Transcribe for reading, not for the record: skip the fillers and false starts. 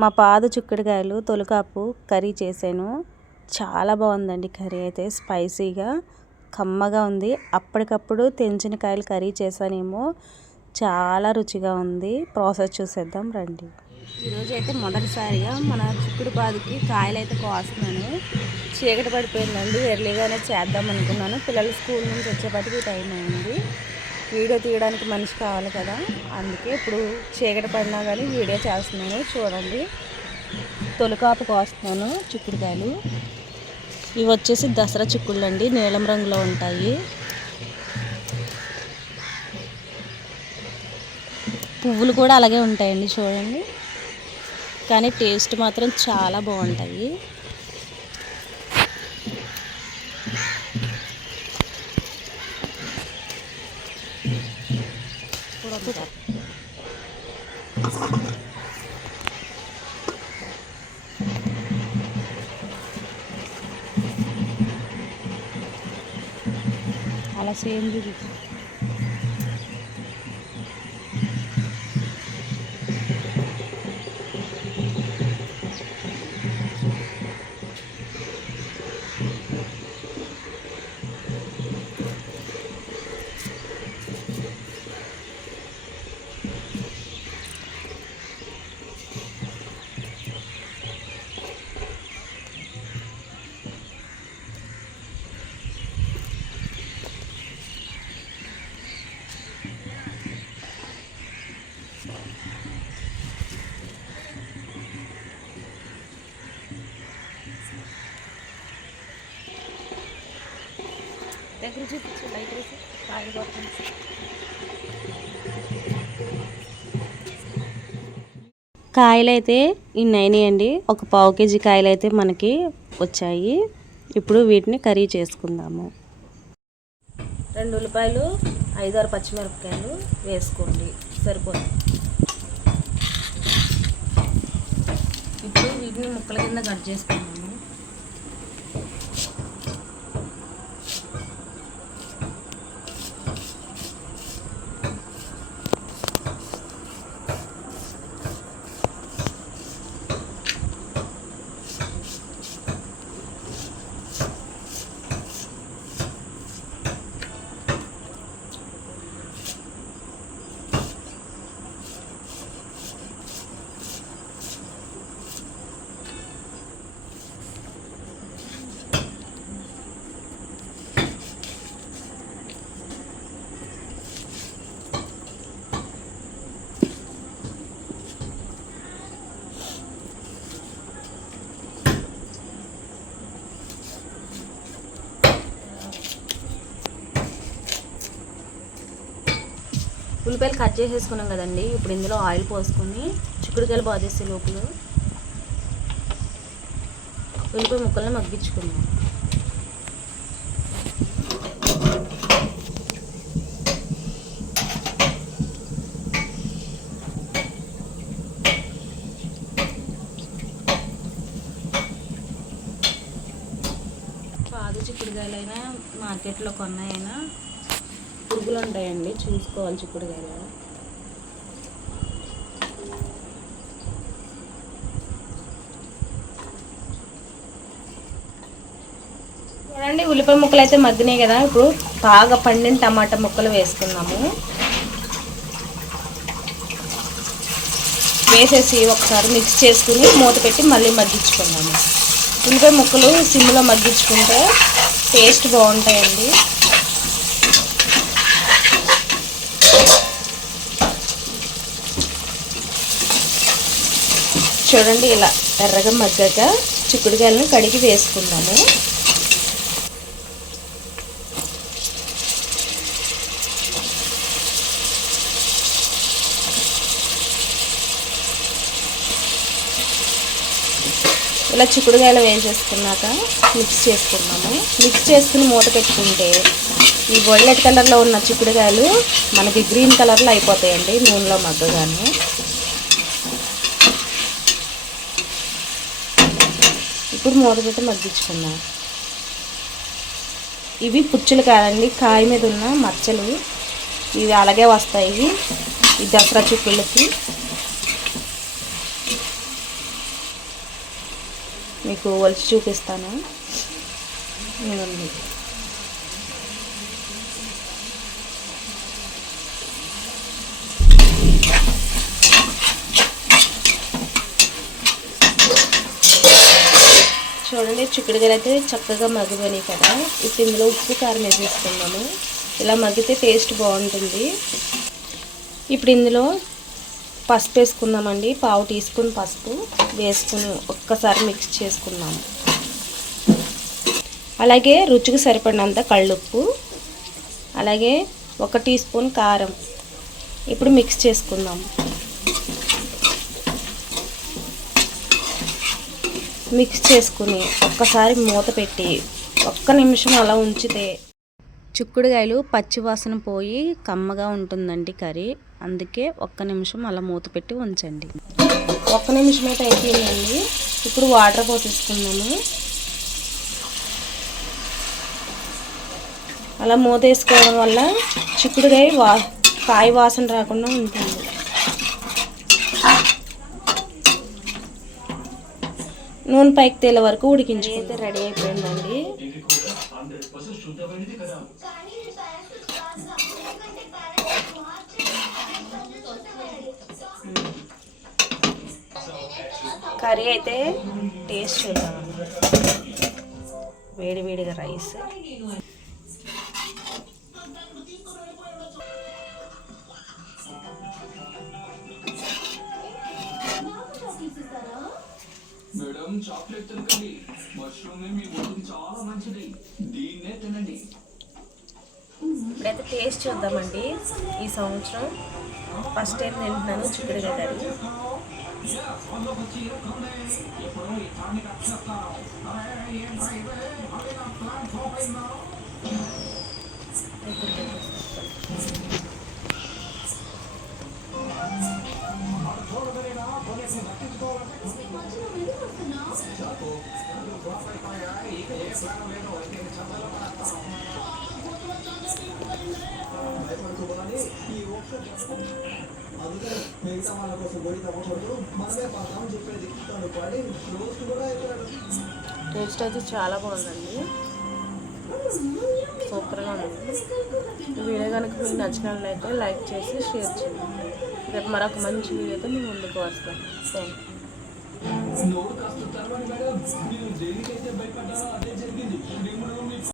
మా పాదు చిక్కుడుకాయలు తొలికాపు కర్రీ చేశాను. చాలా బాగుందండి కర్రీ అయితే. స్పైసీగా కమ్మగా ఉంది. అప్పటికప్పుడు తెంచిన కాయలు కర్రీ చేశానేమో, చాలా రుచిగా ఉంది. ప్రాసెస్ చూసేద్దాం రండి. ఈరోజు అయితే మొదటిసారిగా మన చిక్కుడు పాదుకి కాయలు అయితే కోస్తున్నాను. చీకటి పడిపోయిందండి, ఎర్లీగానే చేద్దాం అనుకున్నాను. పిల్లలు స్కూల్ నుంచి వచ్చేపాటికి టైం అయింది. వీడియో తీయడానికి మనిషి కావాలి కదా, అందుకే ఇప్పుడు చీకటి పడినా కానీ వీడియో చేస్తున్నాను. చూడండి, తొలికాపు కోస్తున్నాను చిక్కుడుకాయలు. ఇవి వచ్చేసి దసరా చిక్కుళ్ళు అండి, నీలం రంగులో ఉంటాయి. పువ్వులు కూడా అలాగే ఉంటాయండి చూడండి, కానీ టేస్ట్ మాత్రం చాలా బాగుంటాయి. అలా సేమ్ దగ్గర చూపించు, లైట్ వేసి కాయలు కొట్టండి. కాయలు అయితే ఇన్ని అయినాయండి. ఒక పావు కేజీ కాయలు అయితే మనకి వచ్చాయి. ఇప్పుడు వీటిని కర్రీ చేసుకుందాము. 2 ఉల్లిపాయలు, 5-6 పచ్చిమిరపకాయలు వేసుకోండి, సరిపోతుంది. ఇప్పుడు వీటిని ముక్కల కింద కట్ చేసుకుందాము. ఉల్లిపాయలు కట్ చేసేసుకున్నాం కదండి. ఇప్పుడు ఇందులో ఆయిల్ పోసుకొని చిక్కుడుకాయలు బాగా చేసే లోపల ఉల్లిపాయ ముక్కలను మగ్గించుకున్నాం. పాదు చిక్కుడుకాయలైనా మార్కెట్లో కొన్నాయైనా పురుగులు ఉంటాయండి, చూసుకోవాలి చిక్కుడుకాయలు. చూడండి, ఉల్లిపాయ ముక్కలు అయితే మగ్గినాయి కదా. ఇప్పుడు బాగా పండిన టమాటా ముక్కలు వేసుకుందాము. వేసేసి ఒకసారి మిక్స్ చేసుకుని మూత పెట్టి మళ్ళీ మగ్గించుకుందాము. ఉల్లిపాయ ముక్కలు సిమ్లో మగ్గించుకుంటే టేస్ట్ బాగుంటాయండి. చూడండి, ఇలా ఎర్రగా మగ్గాక చిక్కుడుకాయలను కడిగి వేసుకుందాము. ఇలా చిక్కుడుకాయలు వేసేసుకున్నాక మిక్స్ చేసుకున్నాము. మిక్స్ చేసుకుని మూత పెట్టుకుంటే ఈ వైలెట్ కలర్లో ఉన్న చిక్కుడుకాయలు మనకి గ్రీన్ కలర్లో అయిపోతాయండి నూనెలో మగ్గగానే. ఇప్పుడు మూత పెట్టి మగ్గించుకుందాం. ఇవి పుచ్చులు కాదండి, కాయ మీద ఉన్న మచ్చలు. ఇవి అలాగే వస్తాయి ఈ దసరా చిక్కుళ్ళకి. మీకు ఒలిచి చూపిస్తాను. ఇవ్వండి. చూడండి, చిక్కుడుకాయలు అయితే చక్కగా మగ్గిపోయినాయి కదా. ఇప్పుడు ఇందులో ఉప్పు కారం వేసేసుకుందాము. ఇలా మగ్గితే టేస్ట్ బాగుంటుంది. ఇప్పుడు ఇందులో పసుపు వేసుకుందామండి. 1/2 టీ స్పూన్ పసుపు వేసుకుని ఒక్కసారి మిక్స్ చేసుకుందాము. అలాగే రుచికి సరిపడినంత కళ్ళుప్పు, అలాగే 1 టీ స్పూన్ కారం. ఇప్పుడు మిక్స్ చేసుకుందాము. మిక్స్ చేసుకుని ఒక్కసారి మూత పెట్టి 1 నిమిషం అలా ఉంచితే చిక్కుడుకాయలు పచ్చివాసన పోయి కమ్మగా ఉంటుందండి కర్రీ. అందుకే 1 నిమిషం అలా మూత పెట్టి ఉంచండి. 1 నిమిషం అయితే అయిపోయిందండి. ఇప్పుడు వాటర్ పోసేసుకుందాము. అలా మూత వేసుకోవడం వల్ల చిక్కుడుకాయ కాయ వాసన రాకుండా ఉంటుంది. నూనె పైకి తేలే వరకు ఉడికించుకుంటే అయితే రెడీ అయిపోయిందండి. కర్రీ అయితే టేస్ట్ చూద్దాం. వేడివేడిగా రైస్, మేడం చాక్లెట్ తినకండి, మష్రూమ్ మీ ఒంటికి చాలా మంచిది, దీన్నే తినండి. ఇప్పుడైతే టేస్ట్ చూద్దామండి. ఈ సంవత్సరం ఫస్ట్ టైం తింటున్నాను చిక్కుడుకాయ కర్రీ. టేస్ట్ అయితే చాలా బాగుందండి. సూపర్గా ఉంది. ఈ వీడియో కనుక మీకు నచ్చినట్లయితే లైక్ చేసి షేర్ చేయండి. రేపు మరొక మంచి వీడియోతో మేము ముందుకు వస్తాం. Thank you.